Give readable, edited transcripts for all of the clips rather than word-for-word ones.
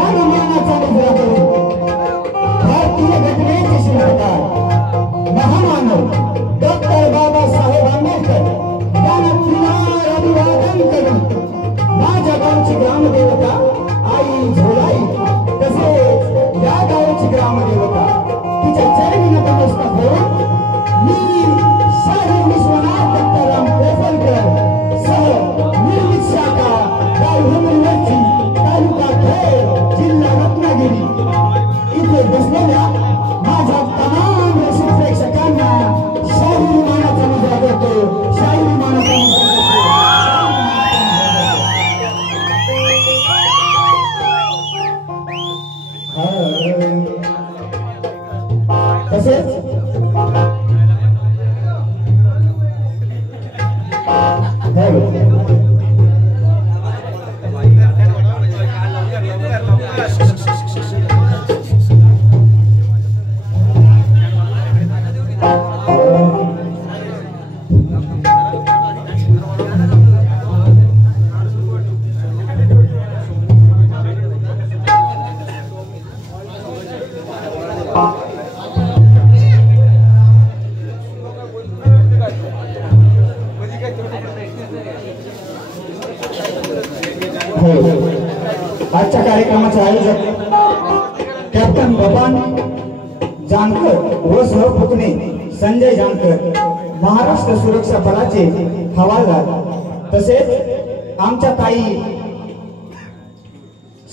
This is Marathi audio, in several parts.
मानाचा मुजरा करून भारतीय घटनेचे शिल्पकार महामानव डॉक्टर बाबासाहेब आंबेडकर यांना किनार अभिवादन करून माझ्या गावची ग्रामदेवता आई झोलाई तसेच या गावची ग्रामदेवता तिच्या चरणी नतमस्तक होऊन मी शाहीर विश्वनाथ दत्ताराम कोफलकर सह निर्मित शाखा गाव हुमलवरची तालुका खेड जिल्हा रत्नागिरी इथे बसलेल्या माझ्या तमाम रसिक प्रेक्षकांना शाहीर मानाचा मुजरा करतो शाहीर मानाचा तसेच आजच्या कार्यक्रमाचे आयोजक कॅप्टन बबन जानकर व सहपुतणे संजय जानकर महाराष्ट्र सुरक्षा बलाचे हवालदार तसेच आमच्या ताई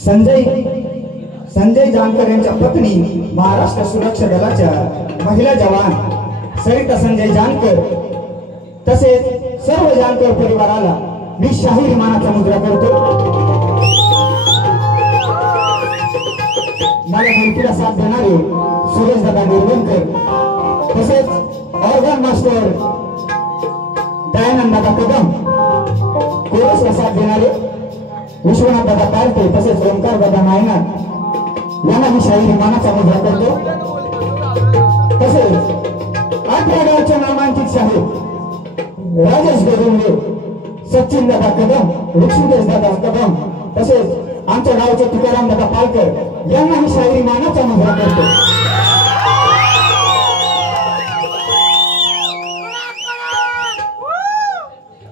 संजय जानकर यांच्या पत्नी महाराष्ट्र सुरक्षा दलाच्या महिला जवान सरिता संजय जानकर तसेच सर्व जानकर परिवाराला मी शाहीर मानाचा मुजरा करतो। मला मूर्तीला साथ देणारे सुरेश दादा निर्वणकर तसेच ऑर्गन मास्टर दयानंद दादा कदम कोरसला साथ देणारे विश्वनाथ दादा पालटे तसेच ओंकार दादा नायनार यांना मी शाहीर मानाचा मुजरा करतो। तसेच 8 गावच्या नामांकित शाहीर राजेश गरुंडे सचिन दादा कदम ऋषिकेश दादा कदम तसेच आमच्या गावचे तुकाराम दादा पालकर यांना ही शाहीर मानाचा मुजरा करतो।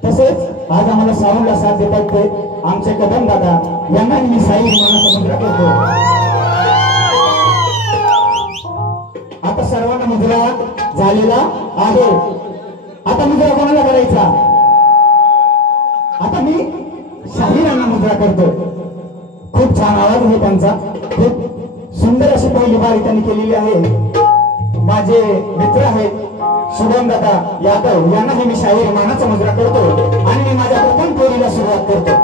तसेच आज आम्हाला सावंतला साथ देतात ते आमचे कदम दादा यांना मी शाहीर मानाचा मुजरा करतो। आता सर्वांना मुजरा झालेला आहे। आता मुजरा कोणाला करायचा? आता मी शाहिरांना मुजरा करतो। खूप छान आवाज आहे त्यांचा, खूप सुंदर अशी पहिली बारी त्यांनी केलेली आहे। माझे मित्र आहेत शुभम दादा यादव यांनाही मी शाहीर मानाचा मुजरा करतो आणि मी माझ्या प्रथम फेरीला सुरुवात करतो।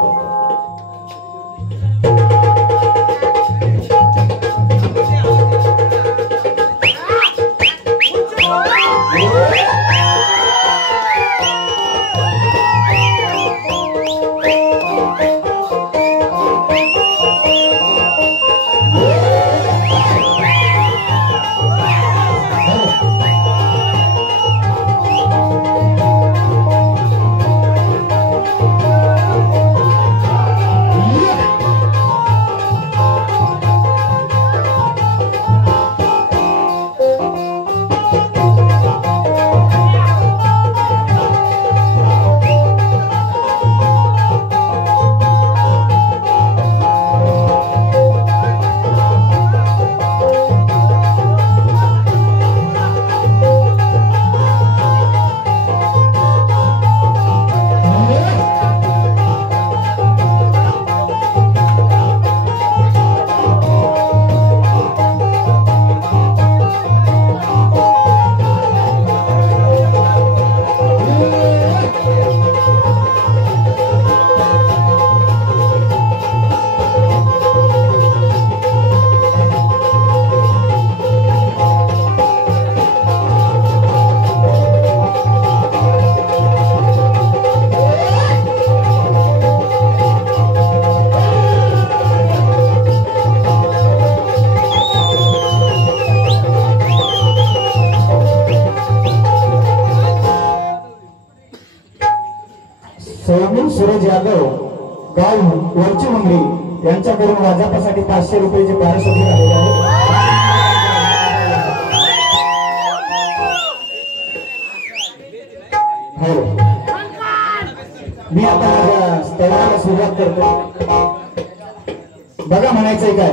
सूरज यादव गाव वरची मंगरी यांच्याकडून वाजपासाठी 500 रुपयाचे पारितोषिक आलेले आहे. हो, मी आता माझ्या स्थळाला सुरुवात करतो. बघा म्हणायचंय काय.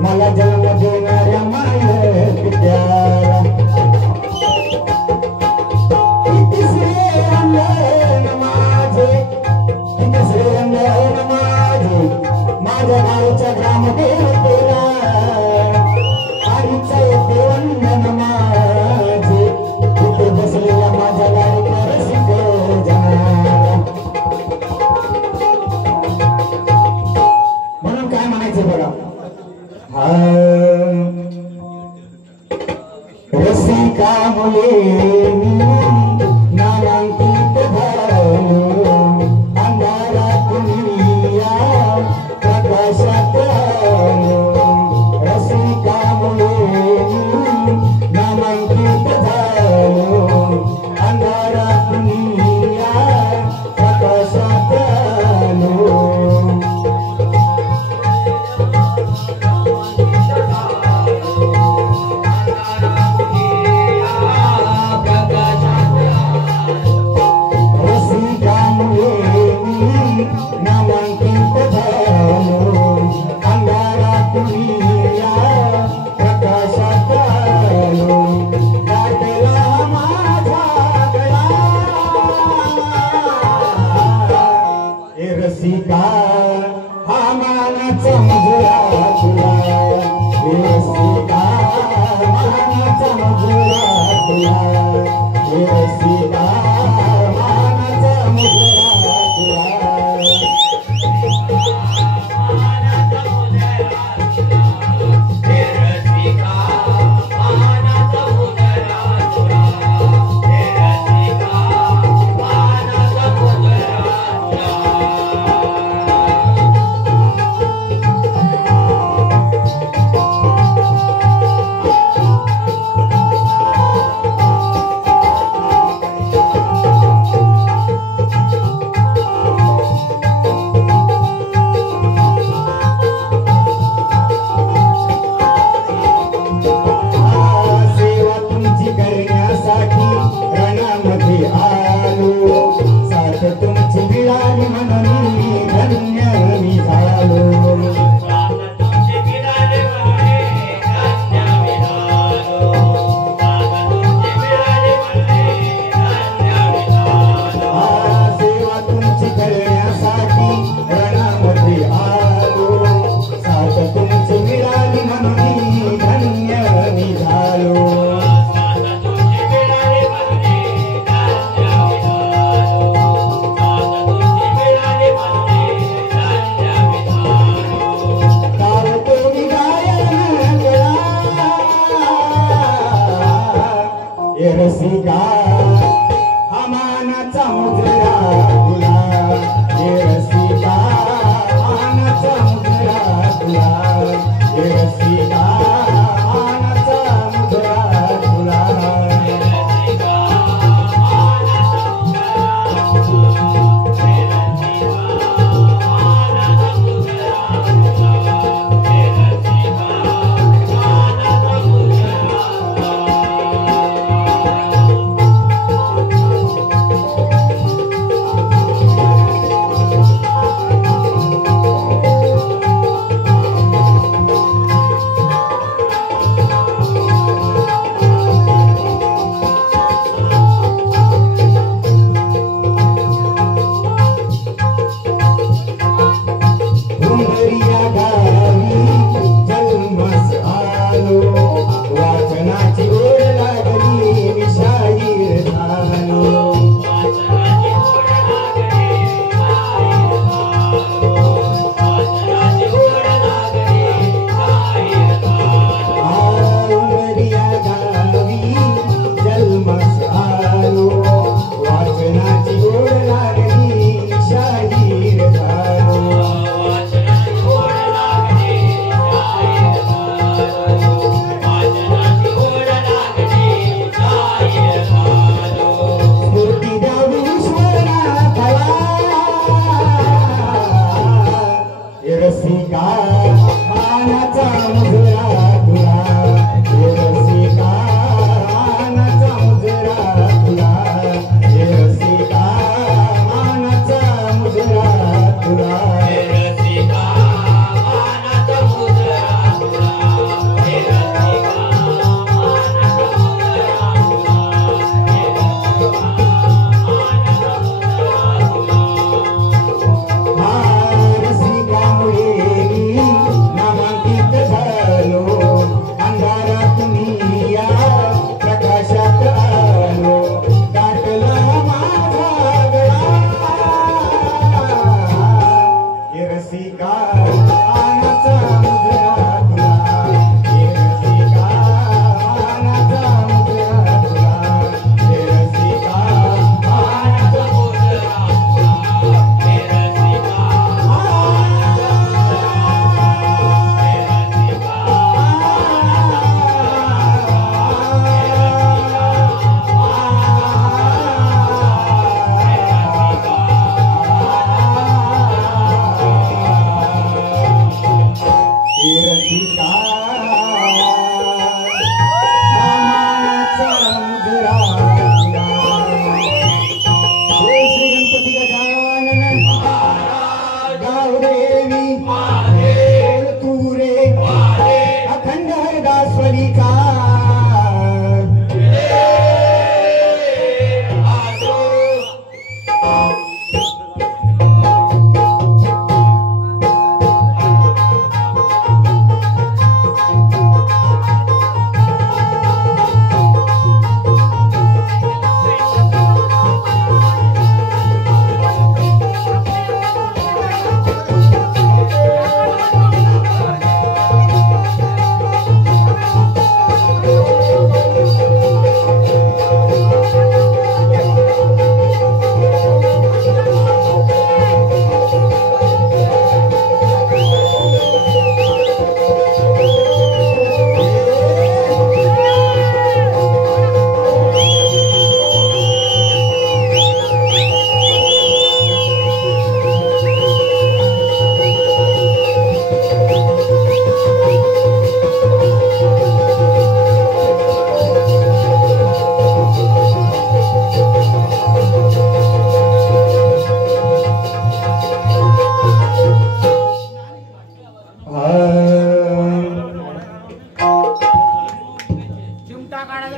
मला जन्म देणाऱ्या माय विद्याला तिसरे अंगण माझे, तिसरे अंगण माझे, माझ्या गावच्या ग्रामदेवतेला आईचं येते वंदन माझे, कुठे बसलेल्या माझ्या लाडक्या रसिक जनाला. म्हणून काय म्हणायचं बघा. रसिका मुले नामांकित झालो, अंधारात निया प्रकाशात आलो. रसिका मुले नामांकित झालो, अंधारात निया प्रकाशात आलो. रसिका हा मानाचा मुजरा तुला, रसिका मानाचा मुजरा तुला, रसिका मानाचा मुजरा रसिका हा मानाचा मुजरा तुला, रसिका मानाचा मुजरा तुला, रसिका मानाचा मुजरा तुला. हे रसिका मामाचा मुजरा श्री गणपती गजानन गावदेवी तू रे अखंड हरदासवलिका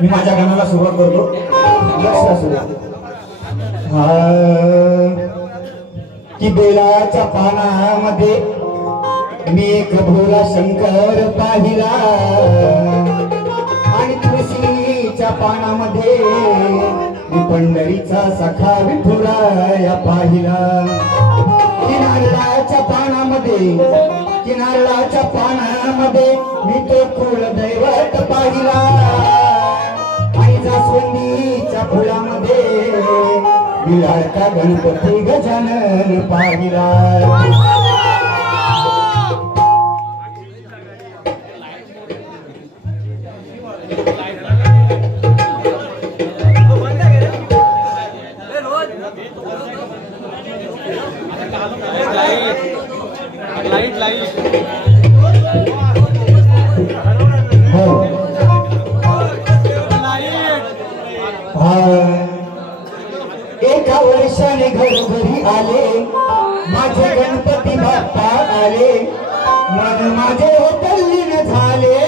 मी माझ्या गाण्याला सुरुवात करतो. लक्ष असू द्या. की बेलाच्या पानामध्ये मी एक भोला शंकर पाहिला आणि तुळशीच्या पानामध्ये मी पंढरीचा सखा विठुराया पाहिला. किनारळाच्या पानामध्ये मी तो कुलदैवत पाहिला आणि जास्वंदीच्या फुलामध्ये मी लाडका गणपती गजानन पाहिला. एका वर्षाने घरोघरी आले माझे गणपती बाप्पा आले मन माझे तल्लीन झाले.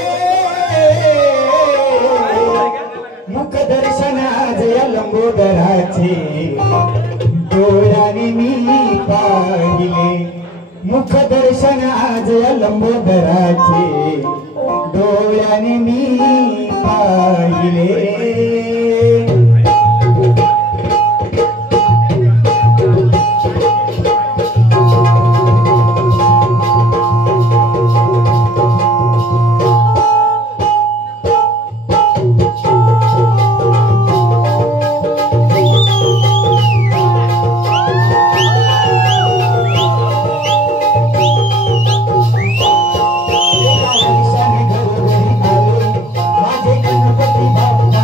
मुख दर्शन जया लंबोदराचे डोळ्याने मी पाहिले. मुख दर्शन जया लंबोदराचे डोळ्याने मी पाहिले. माझे गणपती बाप्पा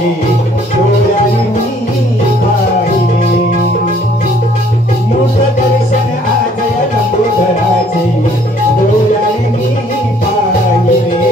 डोंगराचे डोळ्याने मी पाहिले मुख दर्शन आज या लंबोदराचे डोळ्याने मी पाहिले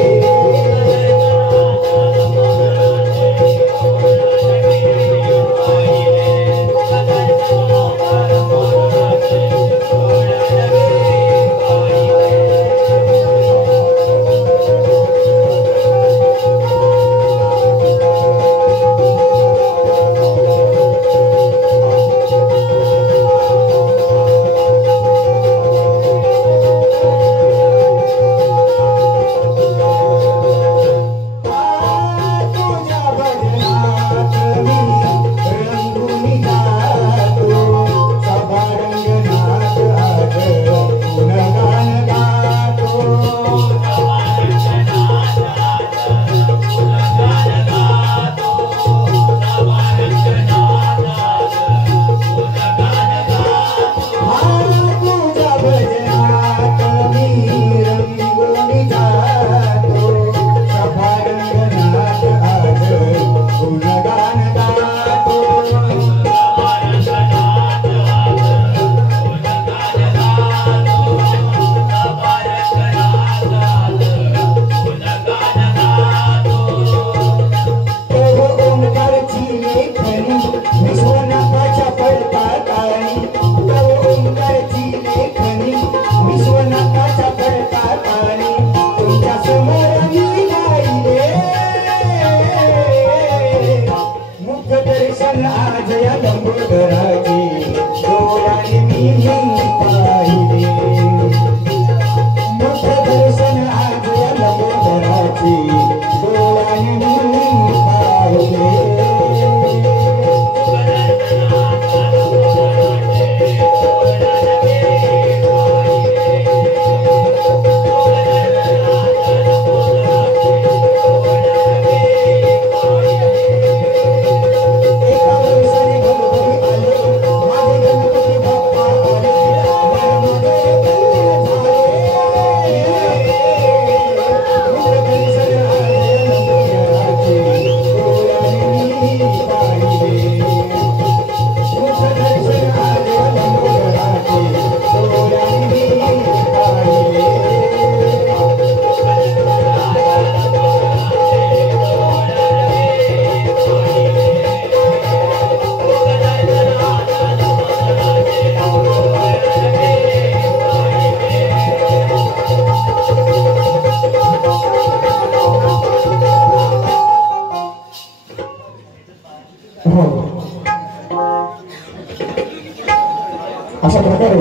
अशा प्रकारे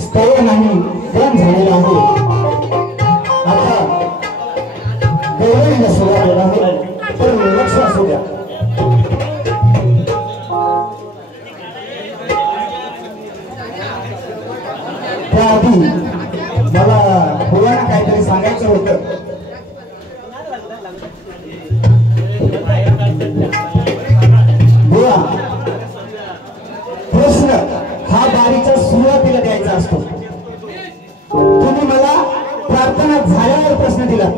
स्थैर्य नाही ग्रहण झालेला आहे. आता गौरवीला सुरुवात होणार आहे तर लक्ष असू द्या. त्याआधी मला मुलांना काहीतरी सांगायचं होतं. बुवा प्रश्न हा बारीच्या सुरुवातीला द्यायचा असतो. तुम्ही मला प्रार्थना झाल्यावर प्रश्न दिला.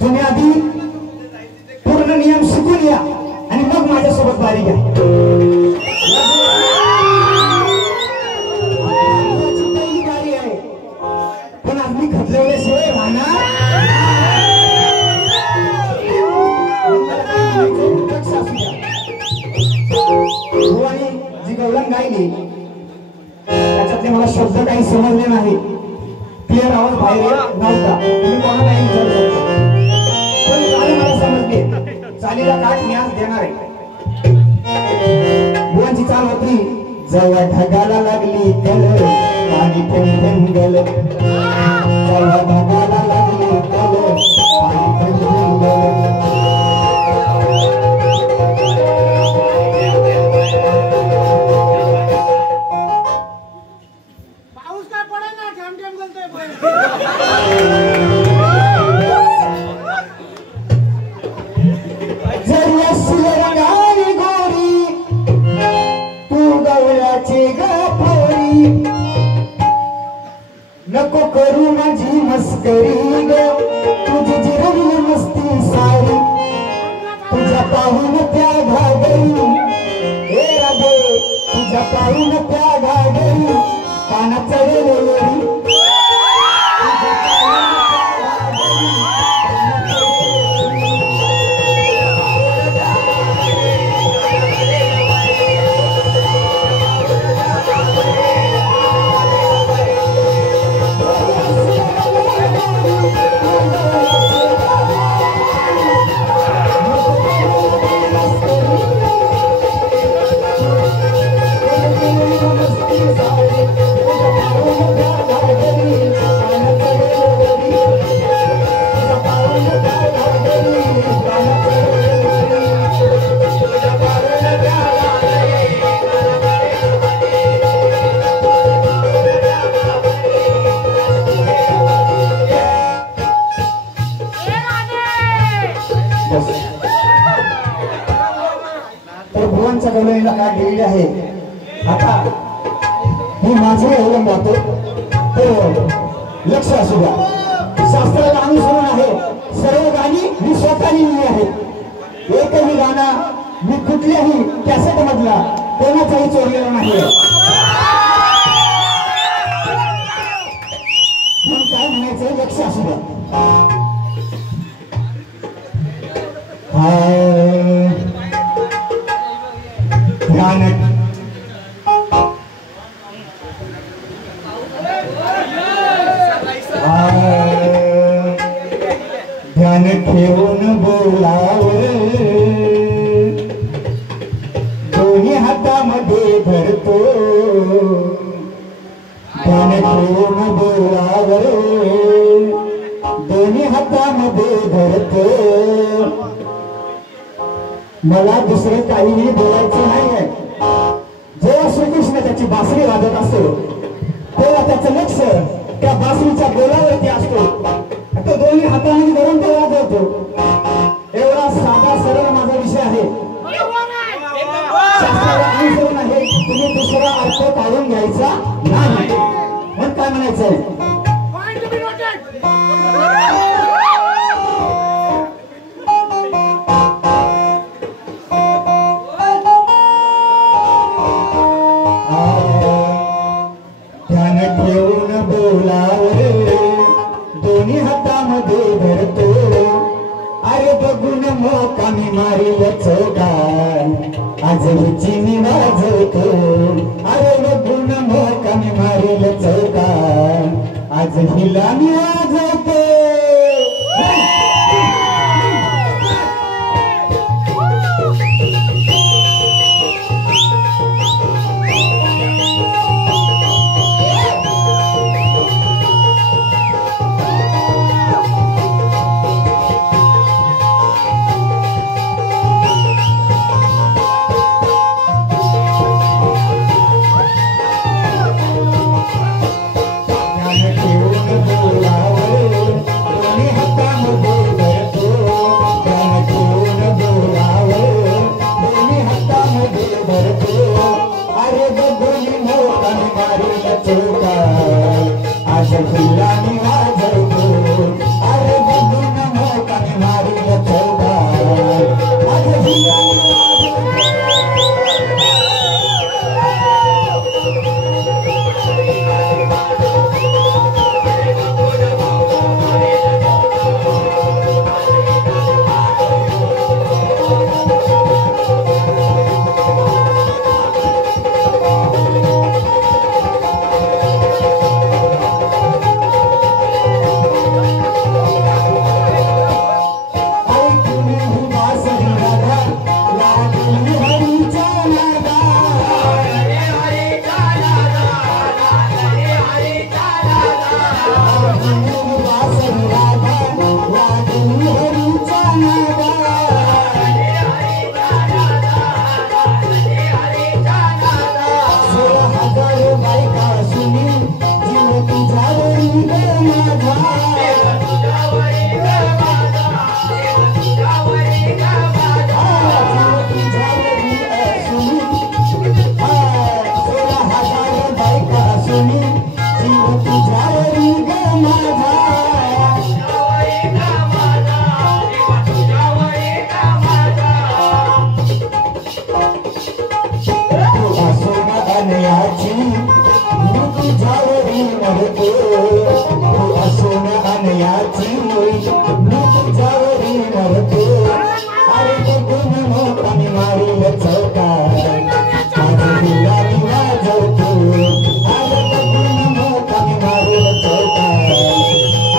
तुम्ही आधी पूर्ण नियम शिकून या आणि मग माझ्यासोबत बारी घ्या. पहिली बारी आहे पण आज मी खचल्याशिवाय राहणार. भुवानी जी गवळण गायली त्याच्यातले मला शब्द काही समजले नाही. क्लिअर आवाज बाहेर नव्हता. तुम्ही कोणालाही विचारू शकता पण चाली मला समजले. चालीला काठ मी आज देणार आहे. भुवांची चाल होती जेव्हा ढगाला लागली कल पाणी पेंगल. जेव्हा ढगाला लागली कल पाणी पेंगल. नको करू माझी मस्करी ग तुझी जिरवली मस्ती सारी. पाहून त्या घागरी हे राधे तुझ्या पाहून त्या घागरी कानात चढलेली भगवानच्या गवळणीला काय गेलेली आहे आता मी माझे अवलंब जातो तो लक्ष असू द्या शास्त्राला अनुसरून आहे सर्व गाणी मी स्वतः लिहिली आहेत एकही गाणं मी कुठल्याही कॅसेट मधला कोणाचाही चोरलेला नाही पण काय म्हणायचं लक्ष असू द्या ध्यान ठेवून बोलावर दोन्ही हातामध्ये धरतो ध्यान ठेवून बोलावर दोन्ही हातामध्ये धरतो मला दुसरे काहीही बोलायचं नाहीये जेव्हा श्रीकृष्ण त्याची बासरी वाजत असतो तेव्हा त्याचं लक्ष त्या बासरीच्या बोलावरती असतो तो दोन्ही हाताने धरून तो वाजवतो एवढा साधा सरळ माझा विषय आहे शास्त्राला अनुसरून आहे तुम्ही दुसरा अर्थ काढून घ्यायचा नाही मग काय म्हणायचंय ध्यान ठेवून बोलावर दोन्ही हातामध्ये धरतो अरे बघून मोका मी मारील चौकार आज चिनी वाजवतो अरे बघून मोका मी मारील चौकार आज हिला मी वाजवतो बोलावर याची मी तुझ्यावरी मरतो अरे बघून मोकाने मारील चौका माझे गुलाबी वाजवतो अरे बघून मोकाने मारील चौका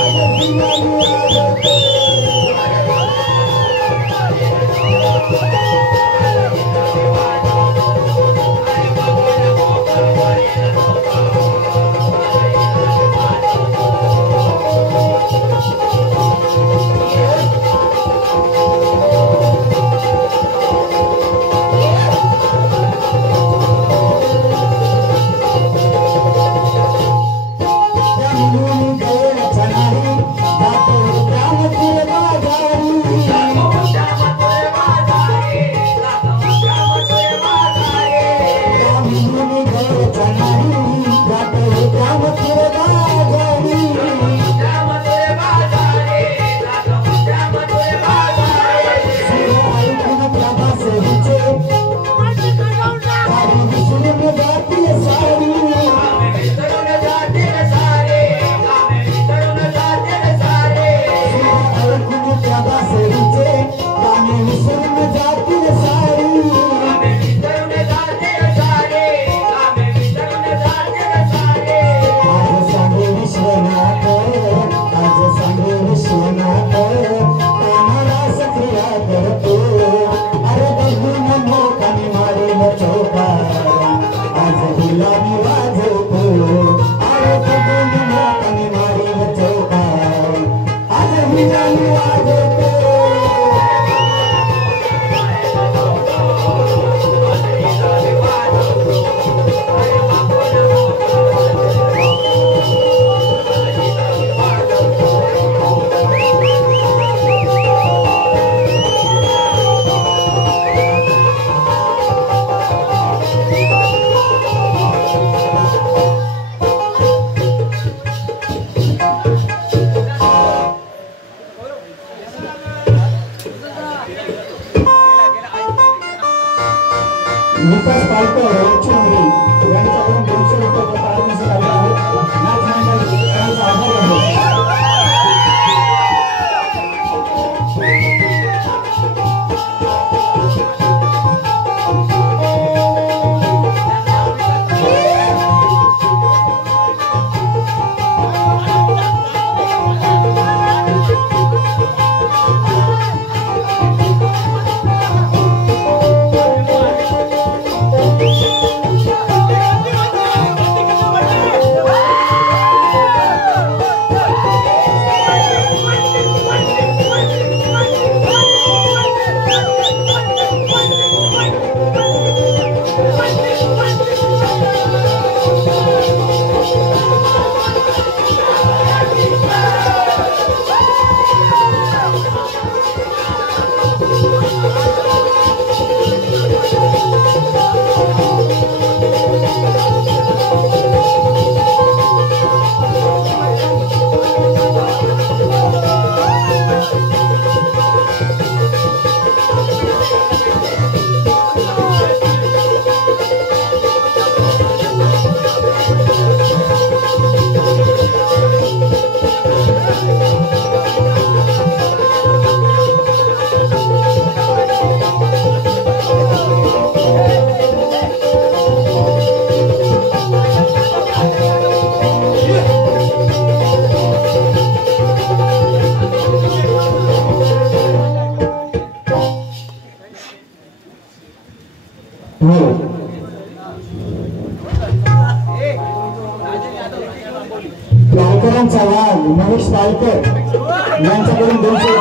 अरे गुलाबी वाजवतो विकास पालकर चुंबरी यांच्याकडून 200 रुपये पारितोषिक आले आहे. नाच मंडळी त्यांचा आभार पालकरांचा वाघ महेश पालकर यांच्याकडून 200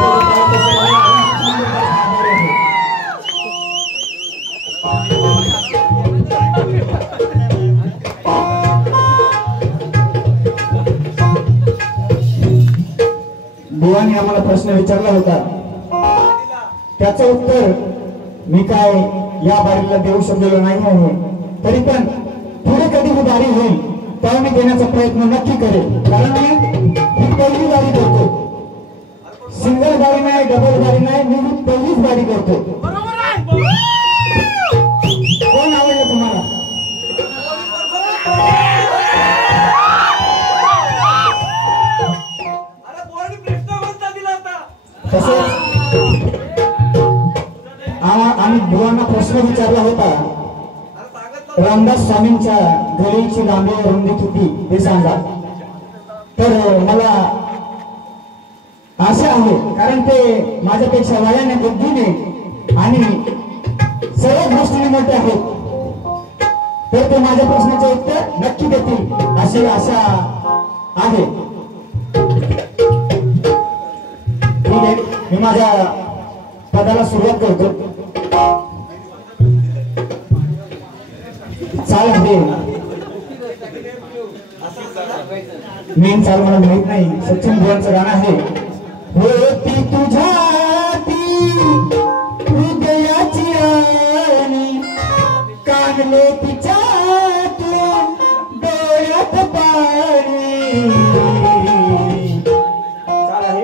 बुवांनी आम्हाला प्रश्न विचारला होता, त्याचं उत्तर मी काय या बारीला देऊ शकलेलो नाही आहे. तरी पण पुढे कधी ही बारी होईल तेव्हा मी देण्याचा प्रयत्न नक्की करेल. कारण मी पहिली बारी करतो, सिंगल बारी नाही, डबल बारी नाही, मी पहिलीच बारी करतो. कोण आवडलं तुम्हाला? तसेच आम्ही बुवांना प्रश्न विचारला होता, रामदास स्वामींच्या घरीची लांबी रुंदी किती हे सांगा. तर मला आशा आहे, कारण ते माझ्यापेक्षा वयाने बुद्धीने आणि सर्व गोष्टीने मोठे आहेत, तर ते माझ्या प्रश्नाचे उत्तर नक्की देतील अशी आशा आहे. ठीक आहे, मी माझ्या पदाला सुरुवात करतो. चाल दे मेन चाल मला माहित नाही. सचिन बुवांचं गाणं आहे, होती तुझ्या ती हृदयाची राणी, कानले तिच्या तू डोळ्यात पाणी. चाल आहे,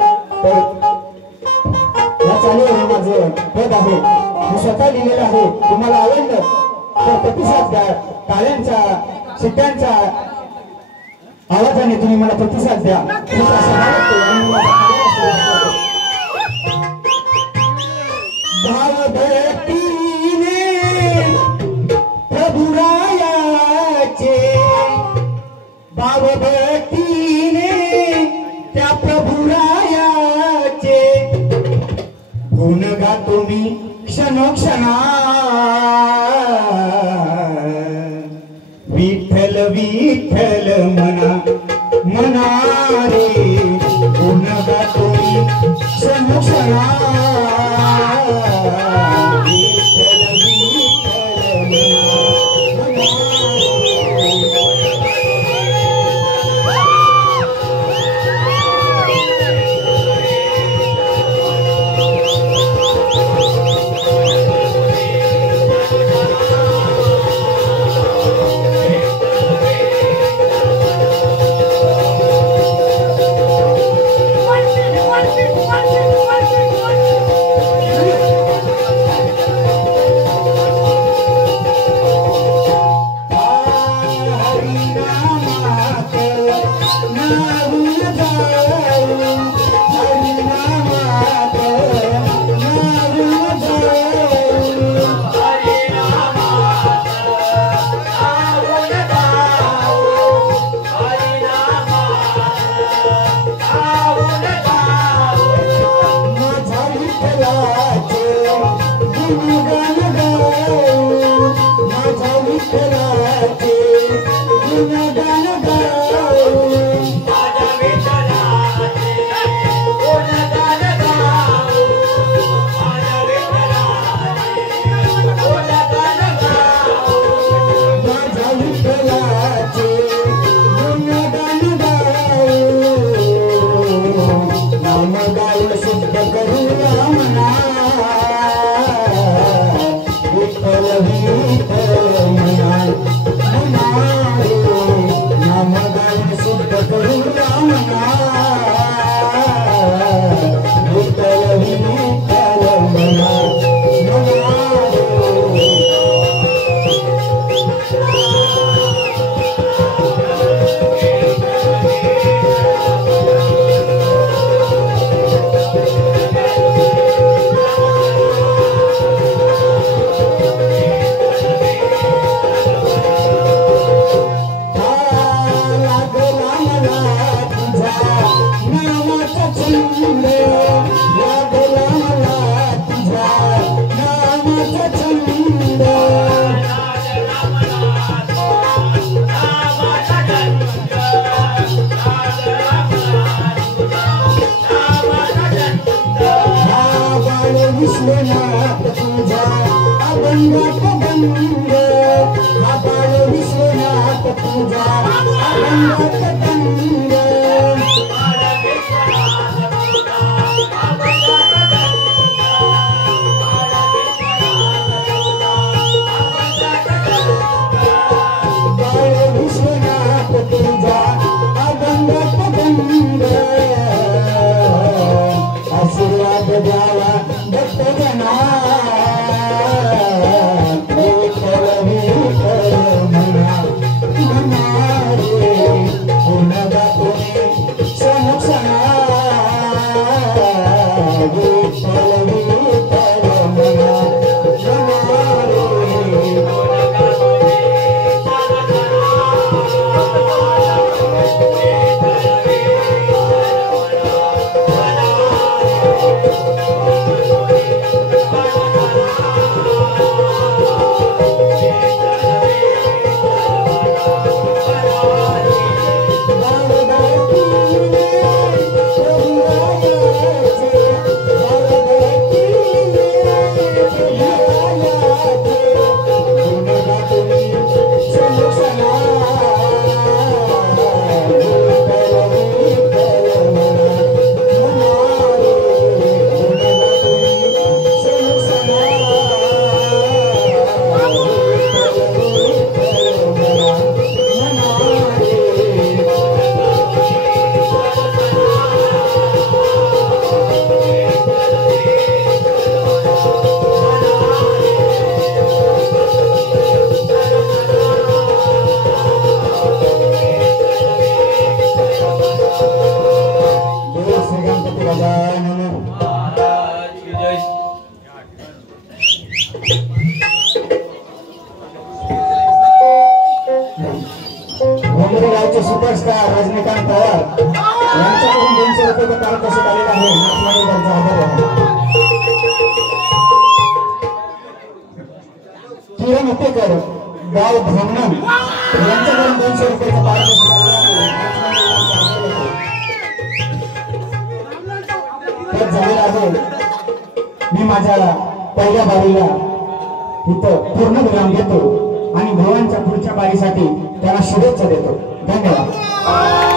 या चालीवर माझं पद आहे, मी स्वतः लिहिलेलं आहे. तुम्हाला आवडलं तर प्रतिसाद द्या. टाळ्यांच्या शिट्ट्यांच्या आवाजाने तुम्ही मला प्रतिसाद द्या. भाव भक्तीने प्रभुरायाचे, भाव भक्तीने त्या प्रभुरायाचे गुण गातो मी क्षणोक्षणा. विठ्ठल विठ्ठल मना मना रे, गुण गातो मी क्षणोक्षणा. विठ्ठल विठ्ठल मना विश्वनाथ तुझा अभंगात गंग, बाळ विश्वनाथ तुझा अभंगात गंग. पारितोषिक आलेलं आहे. नाचमध्ये त्यांचा आभार आहे. किरण उत्तेकर गाव धामण यांच्याकडून 200 रुपयाचं पारितोषिक आलेलं आहे. मी माझ्या पहिल्या बारीला इथं पूर्ण विराम देतो आणि भावांच्या पुढच्या बारीसाठी त्यांना शुभेच्छा देतो. धन्यवाद.